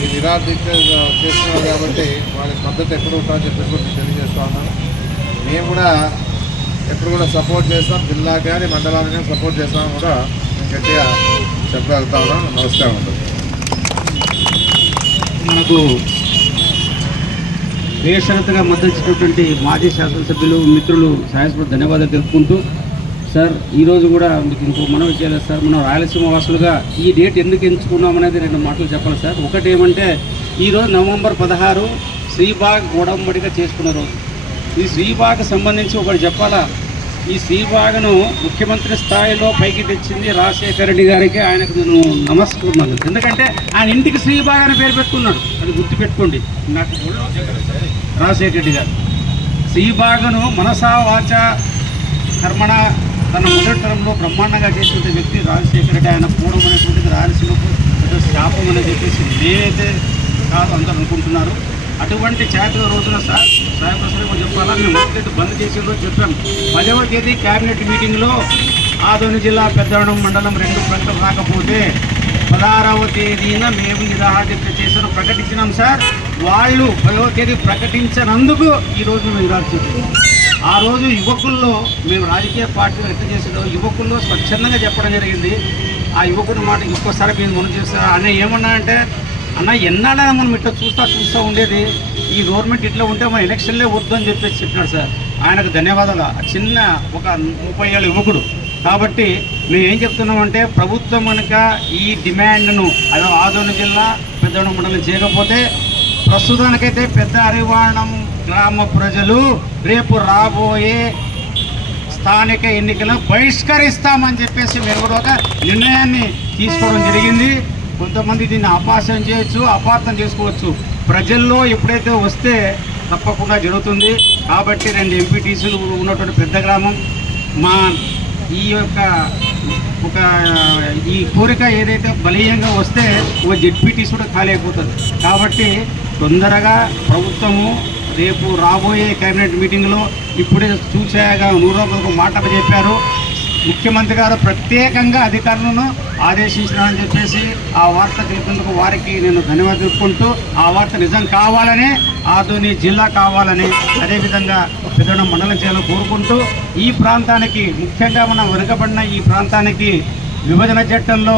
ఈ నిరాదీక్ష చేస్తున్నారు కాబట్టి వాళ్ళకి మద్దతు ఎక్కడ ఉంటుందని చెప్పేసి కూడా తెలియజేస్తా ఉన్నాను. మేము కూడా ఎప్పుడు కూడా సపోర్ట్ చేస్తాం జిల్లా కానీ మండలానికి కానీ సపోర్ట్ చేస్తామని కూడా గట్టిగా చెప్పగలుగుతా ఉన్నాను నమస్కారం ఉంటుంది మనకు బేషరతుగా మద్దతు ఇచ్చినటువంటి మాజీ శాసనసభ్యులు మిత్రులు సాయస్పూర్ ధన్యవాదాలు తెలుపుకుంటూ సార్ ఈరోజు కూడా మీకు ఇంకో మనవి చేయాలి సార్. మనం రాయలసీమ వాసులుగా ఈ డేట్ ఎందుకు ఎంచుకున్నాం అనేది రెండు మాటలు చెప్పాలి సార్. ఒకటి ఏమంటే ఈరోజు నవంబర్ పదహారు శ్రీబాగ్ గోడంబడిగా చేసుకున్న రోజు. ఈ శ్రీబాగ్ సంబంధించి ఒకటి చెప్పాలా? ఈ శ్రీబాగ్ను ముఖ్యమంత్రి స్థాయిలో పైకి తెచ్చింది రాజశేఖర రెడ్డి గారికి ఆయనకు నేను నమస్కరిస్తున్నాను. ఎందుకంటే ఆయన ఇంటికి శ్రీబాగ్ అని పేరు పెట్టుకున్నాడు. అది గుర్తుపెట్టుకోండి. నాకు రాజశేఖర రెడ్డి గారు. శ్రీబాగ్ను మనసా వాచ కర్మణ తన మొదటి తరంలో బ్రహ్మాండంగా చేసిన వ్యక్తి రాజశేఖర రెడ్డి ఆయన పోవడం అనేటువంటిది రాయలసీమకు ఏదో శాపం అని చెప్పేసి నేనైతే కాదు అందరూ అనుకుంటున్నారు. అటువంటి చాకల రోజున సార్ సాయప్రసాద్ చెప్పాలా? మేము మార్కెట్ బంద్ చేసిన రోజు చెప్పాం. పదవ తేదీ కేబినెట్ మీటింగ్లో ఆదోని జిల్లా పెద్దవడం మండలం రెండు ప్రకటన రాకపోతే పదహారవ తేదీన మేము నిరాహార దీక్ష చేసిన ప్రకటించినాం సార్. వాళ్ళు పదవ తేదీ ప్రకటించనందుకు ఈరోజు మేము నిరాహార చేసాం ఆ రోజు యువకుల్లో మేము రాజకీయ పార్టీలు ఎట్లా చేసాడో యువకుల్లో స్వచ్ఛందంగా చెప్పడం జరిగింది. ఆ యువకుని మాట ఇంకోసారి మేము మనం చేస్తా అన్న ఏమన్నా అంటే అన్న ఎన్నాళ్ళైనా మనం ఇట్లా చూస్తా చూస్తూ ఉండేది. ఈ గవర్నమెంట్ ఇట్లా ఉంటే మన ఎలక్షన్లే వద్దు అని చెప్పేసి చెప్పినాడు సార్. ఆయనకు ధన్యవాదాలు. ఆ చిన్న ఒక ముప్పై ఏళ్ళ యువకుడు. కాబట్టి మేము ఏం చెప్తున్నామంటే ప్రభుత్వం కనుక ఈ డిమాండ్ను అదో ఆదోని జిల్లా పెద్దవడం మండలం చేయకపోతే ప్రస్తుతానికైతే పెద్ద అరివాణం గ్రామ ప్రజలు రేపు రాబోయే స్థానిక ఎన్నికలు బహిష్కరిస్తామని చెప్పేసి మేము కూడా ఒక నిర్ణయాన్ని తీసుకోవడం జరిగింది. కొంతమంది దీన్ని అపాసం చేయొచ్చు అపార్థం చేసుకోవచ్చు. ప్రజల్లో ఎప్పుడైతే వస్తే తప్పకుండా జరుగుతుంది. కాబట్టి రెండు ఎంపీటీసీలు ఉన్నటువంటి పెద్ద గ్రామం మా ఈ యొక్క ఒక ఈ కోరిక ఏదైతే బలీయంగా వస్తే ఒక జెడ్పీటీసీ కూడా ఖాళీ అయిపోతుంది. కాబట్టి తొందరగా ప్రభుత్వము రేపు రాబోయే కేబినెట్ మీటింగ్లో ఇప్పుడే చూసాగా నూరు ఒక మాటలు చెప్పారు ముఖ్యమంత్రి గారు ప్రత్యేకంగా అధికారులను ఆదేశించినారని చెప్పేసి ఆ వార్త తెలిపేందుకు వారికి నేను ధన్యవాదాలు తెలుపుకుంటూ ఆ వార్త నిజం కావాలని ఆధుని జిల్లా కావాలని అదేవిధంగా పెద్దడం మండలం చేయాలని కోరుకుంటూ ఈ ప్రాంతానికి ముఖ్యంగా మనం వెనుకబడిన ఈ ప్రాంతానికి విభజన చట్టంలో